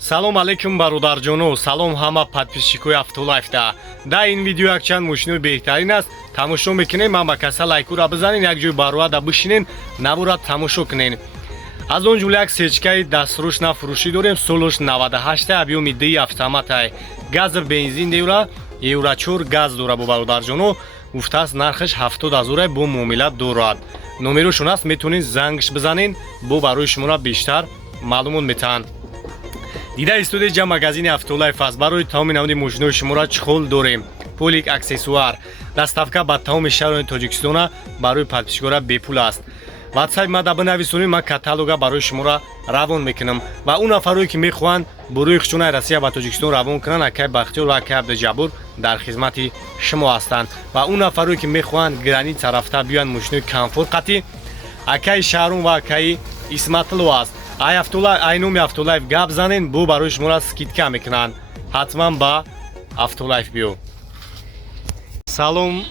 салом алейкум бародарҷоно, салом ҳама подписчикои Автолайфда. Дар ин видео якчанд мошинои беҳтарин аст. Тамошо мекунем, ман ба каса лайкура бизанин, як ҷои барояда бишинен, навора тамошо кунен. аз он ҷумла як сечкаи дастрӯшна фурӯшӣ дорем, солош 98 объёми 2 автоматай. Гази бензин деюра, евро 4 газ дора бо бародарҷоно. гуфтааст нархаш 70 000 бо муомила дорад. номерошон аст, метавонед зангш бизанен, бо барои шуморо бештар маълумот метаҳанд. дида студияи ҷа магазини Автолайф аст. барои тамоми наводи мошинои шуморо чехол дорем, полик аксессуар. доставка ба тамоми шаҳрони Тоҷикистона барои подписчикора бепул аст. ватсап мада бинависонед, ман каталога барои шуморо равон мекунам ва он нафароне ки мехоҳанд бурӯи хушунаи Россия ба Тоҷикистон равон кунанд, акай Бахтиёр ва акай Абдуҷаббор дар хизмати шумо ҳастанд. ва он нафароне ки мехоҳанд граница рафта биёянд мошинои комфортқати, акай Шаҳром ва акай Исматло аст. ай номи Автолайф гап занен, бо барои шуморо скидка мекунанд. ҳатман ба Автолайф биё. салом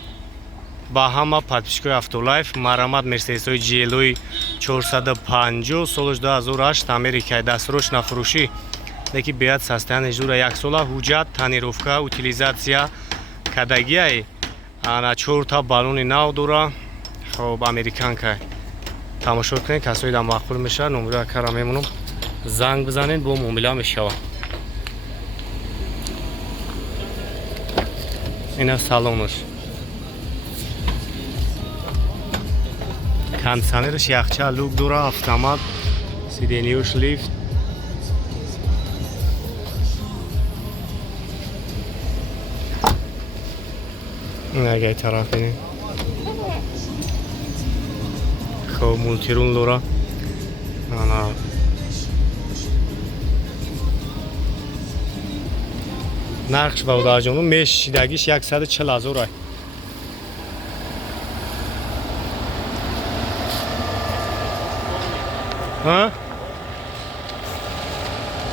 ба ҳама подписчикои Автолайф. марамат мерседесҳои GLOи 450 солаш 2008 Америкаи дастрошна фурӯшӣ. леки беяд састаяни жура 1 сола ҳуҷҷат, тонировка, утилизатсия кадагиай. ана 4 та балони нав дора. хоб американка. тамошо кунед, касои да мақбул мешавад, номеро кара мемонам. занг бизанед, бо муомила мешавад. ина салонаш. кондиционерш яхча лук дора, автомат, сиденияш лифт. нагай тараф бинед. хоб мултирун дора. ана нархш бародарҷоно мешидагиш 140 000 ай. ها؟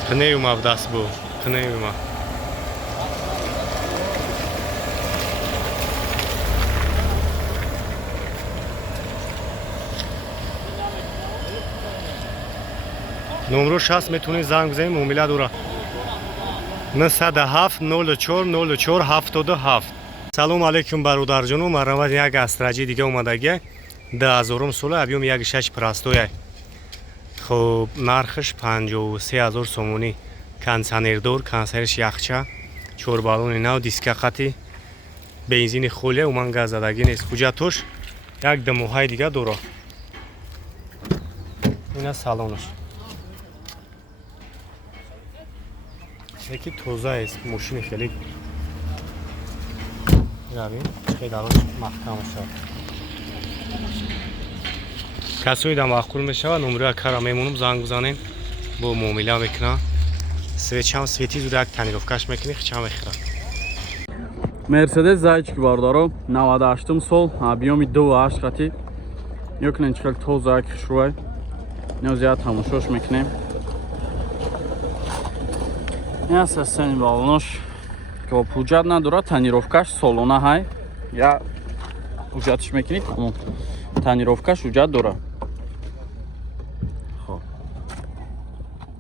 خنیوم af دست بو خنیوم. номерош ҳаст, метавонед занг бизанед, муомила дора. 97 04 04 77. салом алейкум бародарҷоно, марамат як астраҷи дига омадагия 2000 сола, объёми 1.6 простоя. хоб нархаш 53 000 сомонӣ. кондиционердор, кондиционерш яхча, 4 балони нав, диска қати, бензини холия, уман газ задагӣ нест. ҳуҷҷатош як дамоҳаи дига дора. ина салонаш. леки тозаест, мошини хеле равӣ чиқи дароз маҳкам шуд. касои да мақбул мешавад, номерои кара мемонам, занг бизанен, бо муомила мекунад. свечам свети зуд як тонировкаш мекунӣ, хичам мехӯрад. Мерседес зайчики бардоро 98 сол, объёми 2.8 қати. ёкнен чиқал тоза як хушрӯй. ниёз зиёд тамошош мекунем. я сасени балонош ки ҳуҷҷат надора, тонировкаш солона ҳай. я ҳуҷҷатш мекунӣ, тамом. тонировкаш ҳуҷҷат дора. хоб.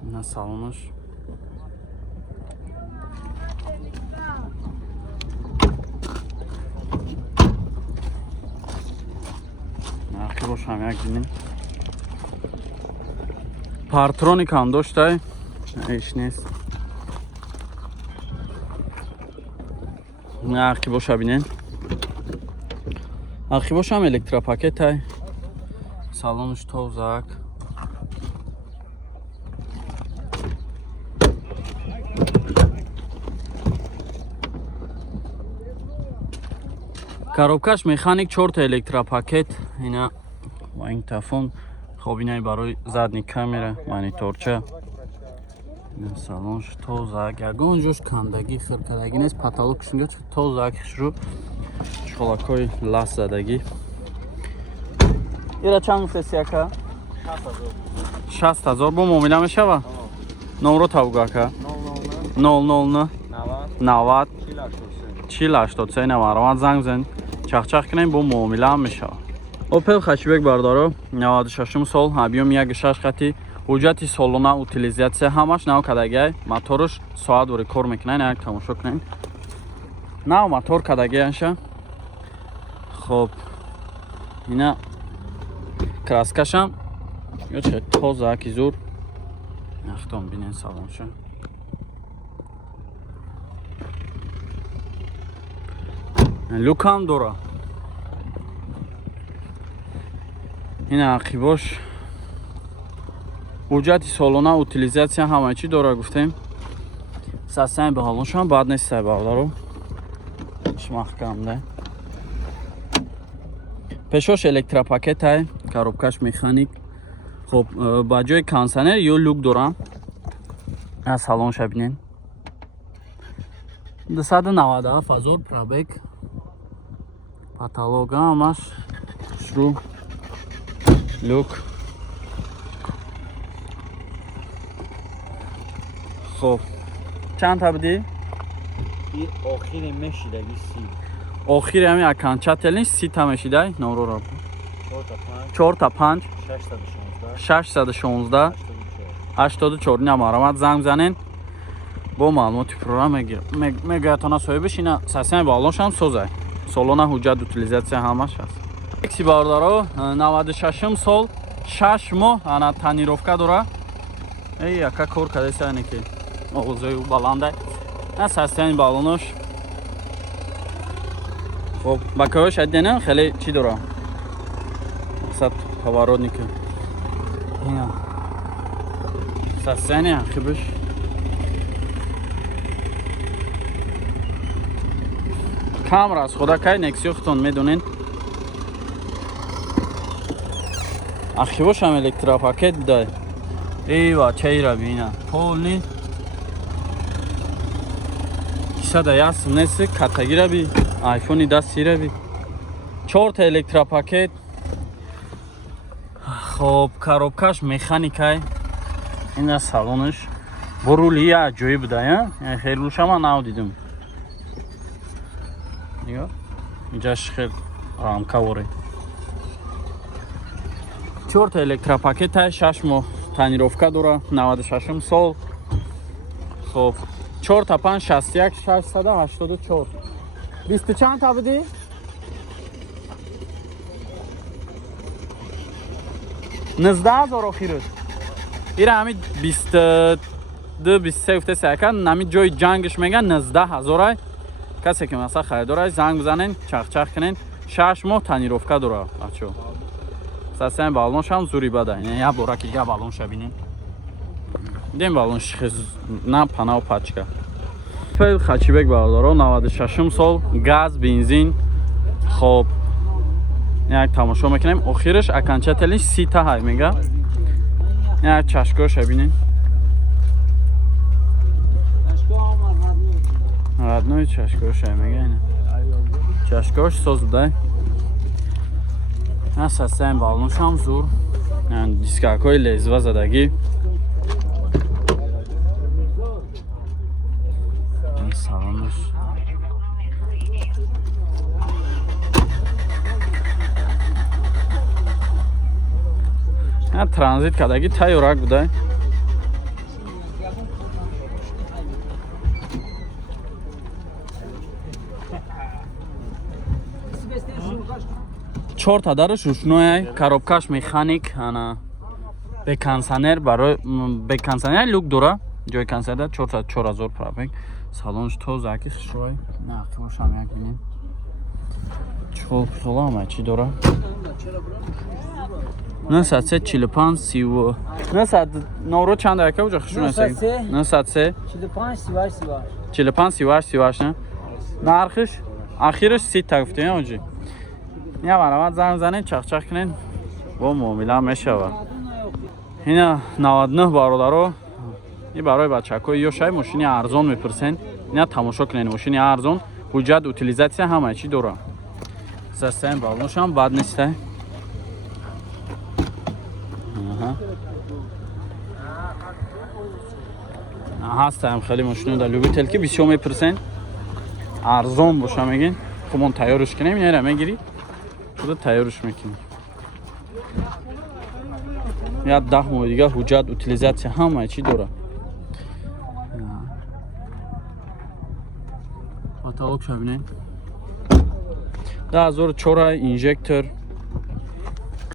ина салонаш. нархи бошам як бинем. партроника ҳам доштай. иш нест. нархи боша бинем. нархи бошам электропакетай. салонаш тозак. коробкаш механик, 4 та электропакет. ина магнитофон, хобинаи барои задни камера, мониторча. ина салонш тозак. ягон ҷош кандагӣ, хиркадагӣ нест. потолокшунга тозак хушрӯ. чӯхолакҳои лас задагӣ. ира чанд мефрести ака? 60 000 бо муомила мешава? номро табугу ака. 009 90 4083 ина маромат занг бизанед. чахчах кунем, бо муомила ҳам мешава. Opel Hatchback бардоро 96 сол, объёми 1.6 қати, ҳуҷҷати солона утилизатсия ҳамаш нав кардагиай. Мотораш соат вори кор мекунад. Як тамошо кунед. Нав мотор кардагиаша. Хоб ина краскашам ёче тоза ки зур. Ахтом бинен салонша. Лукам дора. Ина ақибош. Ҳуҷҷати солона утилизатсия ҳама чӣ дора гуфтем. Састани баҳолоншам баъд нестай баъдаро. Шмахкамда. Пешош электропакетай, коробкаш механик. Хоб ба ҷои кондиционер ё люк дорам. Аз салонша бинен. 297,000 пробег. Потолога ҳамаш шурӯ люк. Хоб чанд та будӣ? Охири мешидаги 30. Охири ҳами аканчателни 30 та мешидай. Номрора 4 та 5 616 84 намарамад занг занен. Бо маълумоти пурра мегӯятона соҳибаш ина састани балоншам созай. Солона ҳуҷҷат утилизатсия ҳамаш аст. Такси бародаро 96 сол 6 моҳ ана танировка дора. Эй яка кор кардеса ане ки овозои баланда. На састани балонош. Хоб бакаош аддена хеле чӣ дора? Мақсад поворотника. Ина састани ақибаш. Камера аз худа кай Nexio хутон медонен. Ақибошам электропакет дай. Эйва чайра бина. Полни. Кисада ясм нест катагира би. Айфони дастира би. 4 та электропакет. Хоб коробкаш механикай. Ина салонаш. Бо рули аҷоиб буда, я? Хелушама нав дидум. Нигоҳ. Инҷаш хел рамкавори. 4 та электропакетай 6 моҳ танировка дора. 96 сол. Хоб 4 та 5 61 684. 20 чанд та будӣ? $19,000 охираш. Ира ҳами 22-23 уфтеса яка нами ҷои ҷангаш меган $19,000. Касе ки масла харидора занг бизанен, чахчах кунен. 6 моҳ танировка дора бачо. Састани балоншам зури бада. Я бора ки я балонша бинем. Дем балонш на панав пачка. Фел Хачибек бародаро 96 сол, газ, бензин. Хоб як тамошо мекунем. Охираш аканчателиш 30 та ҳай мега. Як чашкоша бинем. Родной чашкоша мега ина. Чашкош соз будай. На састани балоншам зур. Дискакои лезва задагӣ. Салонаш. Транзит кардагӣ тайёрак будай. Чор та дараш рушнояй, коробкаш механик, ана беконсонер барои беконсонер люк дора. Ҷои консонер 4000 пробег. Салонш тоза аки хушрой. На хушам як бинем. Чол толама чӣ дора? На сатсе 45 30. На сат номро чанд ака уҷа хушрой саг. На сатсе 45 38 на. Нархиш ахираш 30 та гуфтем оҷи. Я барамат занг занен чахчах кунен. Бо муомила мешава. Ина 99 бародаро. И барои бачакои ёшай мошини арзон мепурсен. Ина тамошо кунен мошини арзон. Ҳуҷҷат утилизатсия ҳама чӣ дора. Састани балоншам бад нестай. Ҳастаам хеле мошини да любител ки бисёр мепурсен. Арзон боша мегин. Хумон тайёрш кунем, нера мегири. Худа тайёрш мекунем. я 10 моҳ дига ҳуҷҷат утилизатсия ҳамаи чӣ дора. потолок шо бинед 10004 инжектор